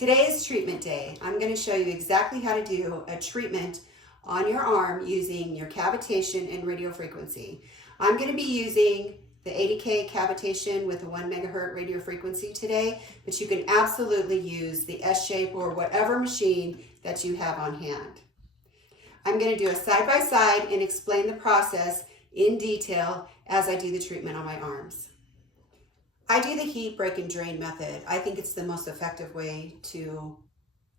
Today is treatment day. I'm going to show you exactly how to do a treatment on your arm using your cavitation and radio frequency. I'm going to be using the 80K cavitation with a 1 megahertz radio frequency today, but you can absolutely use the S-shape or whatever machine that you have on hand. I'm going to do a side-by-side and explain the process in detail as I do the treatment on my arms. I do the heat, break, and drain method. I think it's the most effective way to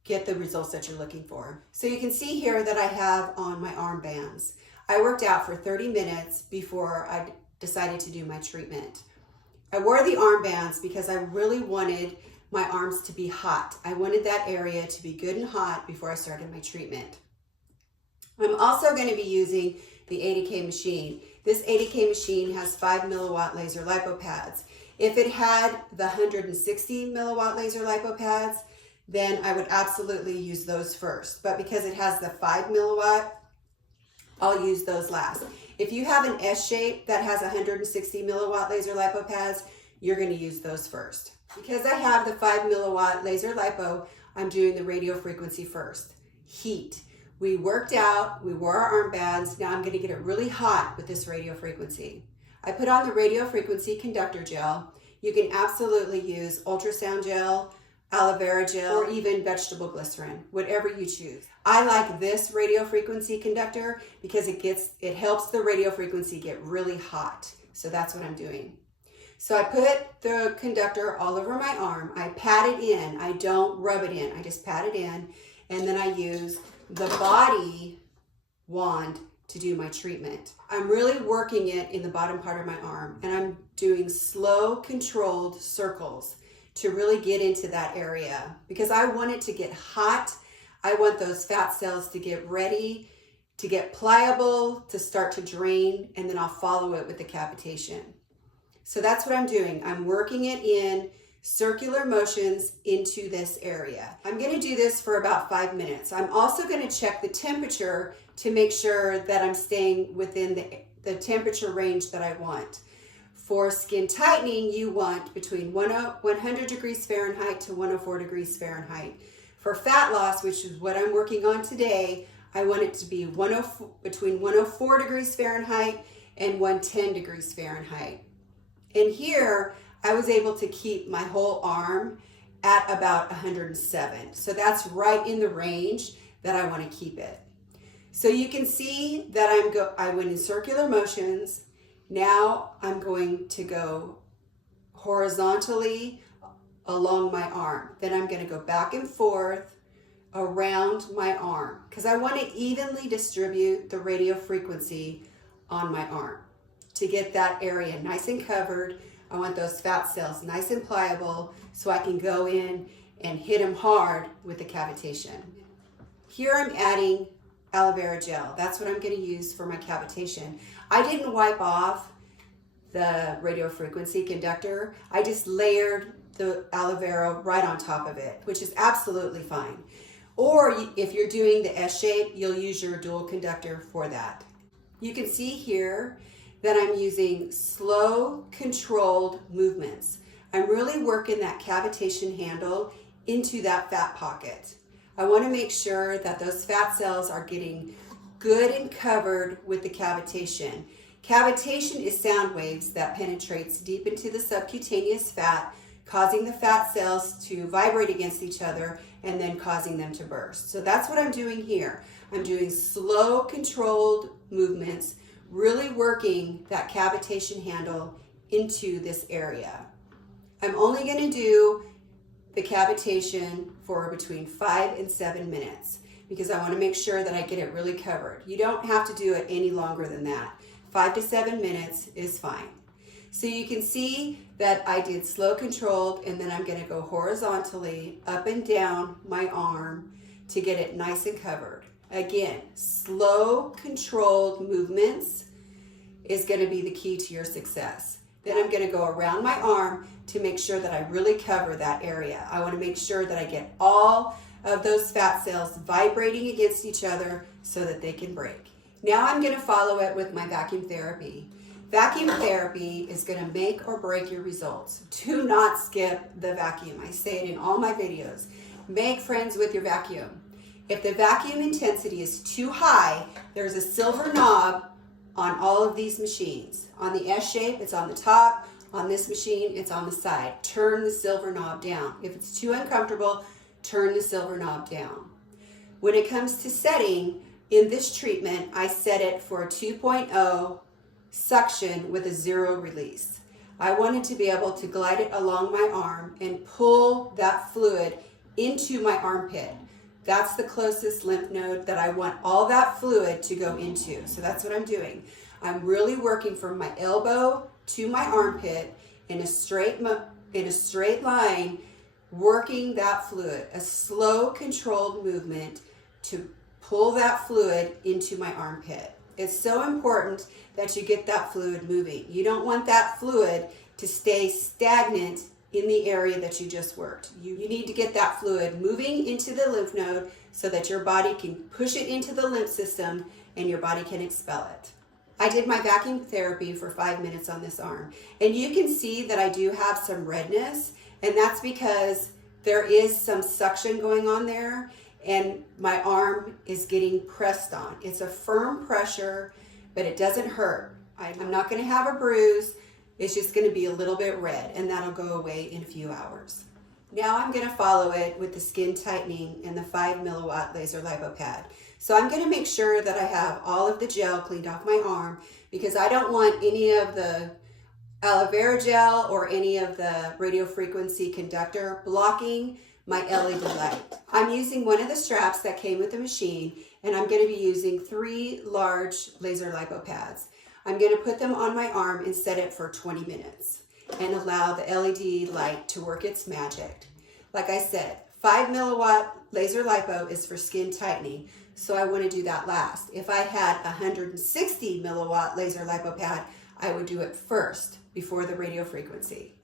get the results that you're looking for. So you can see here that I have on my arm bands. I worked out for 30 minutes before I decided to do my treatment. I wore the arm bands because I really wanted my arms to be hot. I wanted that area to be good and hot before I started my treatment. I'm also going to be using the 80K machine. This 80K machine has 5 milliwatt laser lipo pads. If it had the 160 milliwatt laser lipo pads, then I would absolutely use those first. But because it has the 5 milliwatt, I'll use those last. If you have an S-shape that has 160 milliwatt laser lipo pads, you're going to use those first. Because I have the 5 milliwatt laser lipo, I'm doing the radio frequency first. Heat. We worked out, we wore our arm bands, now I'm going to get it really hot with this radio frequency. I put on the radio frequency conductor gel. You can absolutely use ultrasound gel, aloe vera gel, or even vegetable glycerin, whatever you choose. I like this radio frequency conductor because it helps the radio frequency get really hot. So that's what I'm doing. So I put the conductor all over my arm. I pat it in. I don't rub it in. I just pat it in, and then I use the body wand to do my treatment. I'm really working it in the bottom part of my arm, and I'm doing slow, controlled circles to really get into that area because I want it to get hot. I want those fat cells to get ready, to get pliable, to start to drain, and then I'll follow it with the cavitation. So that's what I'm doing. I'm working it in circular motions into this area. I'm going to do this for about 5 minutes. I'm also going to check the temperature to make sure that I'm staying within the temperature range that I want. For skin tightening, you want between 100 degrees Fahrenheit to 104 degrees Fahrenheit. For fat loss, which is what I'm working on today, I want it to be between 104 degrees Fahrenheit and 110 degrees Fahrenheit. And here, I was able to keep my whole arm at about 107. So that's right in the range that I want to keep it. So you can see that I went in circular motions. Now I'm going to go horizontally along my arm. Then I'm going to go back and forth around my arm because I want to evenly distribute the radio frequency on my arm to get that area nice and covered. I want those fat cells nice and pliable so I can go in and hit them hard with the cavitation. Here I'm adding aloe vera gel. That's what I'm going to use for my cavitation. I didn't wipe off the radio frequency conductor. I just layered the aloe vera right on top of it, which is absolutely fine. Or if you're doing the S-shape, you'll use your dual conductor for that. You can see here that I'm using slow, controlled movements. I'm really working that cavitation handle into that fat pocket. I want to make sure that those fat cells are getting good and covered with the cavitation. Cavitation is sound waves that penetrates deep into the subcutaneous fat, causing the fat cells to vibrate against each other and then causing them to burst. So that's what I'm doing here. I'm doing slow, controlled movements, really working that cavitation handle into this area. I'm only going to do the cavitation for between 5 and 7 minutes because I want to make sure that I get it really covered. You don't have to do it any longer than that. 5 to 7 minutes is fine. So you can see that I did slow controlled, and then I'm going to go horizontally up and down my arm to get it nice and covered. Again, slow, controlled movements is going to be the key to your success. Then I'm going to go around my arm to make sure that I really cover that area. I want to make sure that I get all of those fat cells vibrating against each other so that they can break. Now I'm going to follow it with my vacuum therapy. Vacuum therapy is going to make or break your results. Do not skip the vacuum. I say it in all my videos. make friends with your vacuum. If the vacuum intensity is too high, there's a silver knob on all of these machines. On the S shape, it's on the top. On this machine, it's on the side. Turn the silver knob down. If it's too uncomfortable, turn the silver knob down. When it comes to setting, in this treatment, I set it for a 2.0 suction with a 0 release. I wanted to be able to glide it along my arm and pull that fluid into my armpit. That's the closest lymph node that I want all that fluid to go into. So that's what I'm doing. I'm really working from my elbow to my armpit in a straight line, working that fluid, a slow controlled movement to pull that fluid into my armpit. It's so important that you get that fluid moving. You don't want that fluid to stay stagnant in the area that you just worked. You need to get that fluid moving into the lymph node so that your body can push it into the lymph system and your body can expel it. I did my vacuum therapy for 5 minutes on this arm, and you can see that I do have some redness, and that's because there is some suction going on there and my arm is getting pressed on. It's a firm pressure, but it doesn't hurt. I'm not going to have a bruise. It's just going to be a little bit red, and that'll go away in a few hours. Now I'm going to follow it with the skin tightening and the 5 milliwatt laser lipo pad. So I'm going to make sure that I have all of the gel cleaned off my arm, because I don't want any of the aloe vera gel or any of the radio frequency conductor blocking my LED light. I'm using one of the straps that came with the machine, and I'm going to be using 3 large laser lipo pads. I'm going to put them on my arm and set it for 20 minutes and allow the LED light to work its magic. Like I said, 5 milliwatt laser lipo is for skin tightening, so I want to do that last. If I had a 160 milliwatt laser lipo pad, I would do it first before the radio frequency.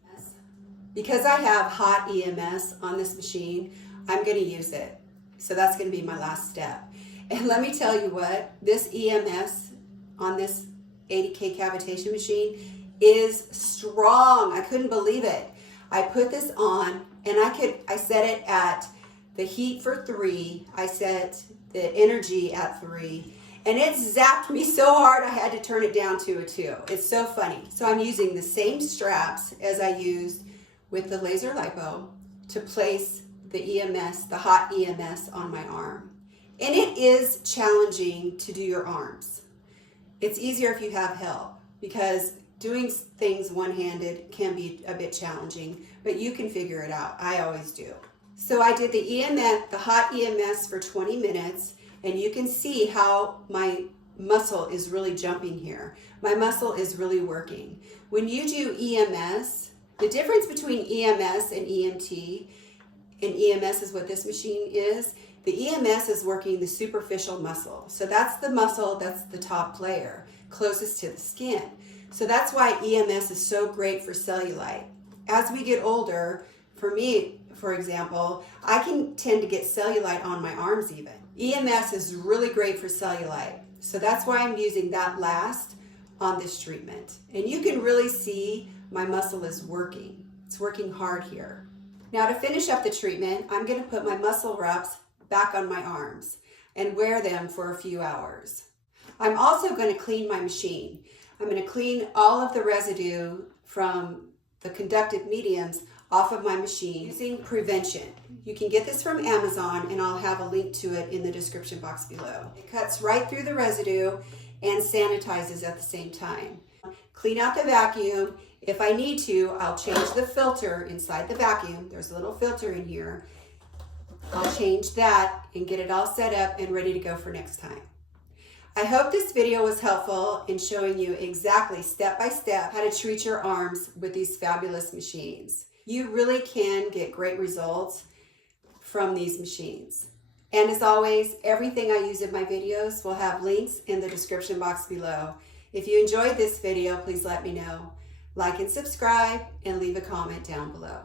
Because I have hot EMS on this machine, I'm going to use it. So that's going to be my last step. And let me tell you what, this EMS on this 80K cavitation machine is strong. I couldn't believe it. I put this on and I set it at the heat for 3. I set the energy at 3, and it zapped me so hard I had to turn it down to a 2. It's so funny. So I'm using the same straps as I used with the laser lipo to place the EMS, the hot EMS on my arm. And it is challenging to do your arms. It's easier if you have help, because doing things one-handed can be a bit challenging, but you can figure it out. I always do. So I did the EMS, the hot EMS for 20 minutes, and you can see how my muscle is really jumping here. My muscle is really working. When you do EMS, the difference between EMS and EMT, and EMS is what this machine is, the EMS is working the superficial muscle. So that's the muscle that's the top layer, closest to the skin. So that's why EMS is so great for cellulite. As we get older, for me, for example, I can tend to get cellulite on my arms even. EMS is really great for cellulite. So that's why I'm using that last on this treatment. And you can really see my muscle is working. It's working hard here. Now to finish up the treatment, I'm going to put my muscle wraps back on my arms and wear them for a few hours. I'm also going to clean my machine. I'm going to clean all of the residue from the conductive mediums off of my machine using Prevention. You can get this from Amazon, and I'll have a link to it in the description box below. It cuts right through the residue and sanitizes at the same time. Clean out the vacuum. If I need to, I'll change the filter inside the vacuum. There's a little filter in here. I'll change that and get it all set up and ready to go for next time. I hope this video was helpful in showing you exactly step by step how to treat your arms with these fabulous machines. You really can get great results from these machines. And as always, everything I use in my videos will have links in the description box below. If you enjoyed this video, please let me know. Like and subscribe, and leave a comment down below.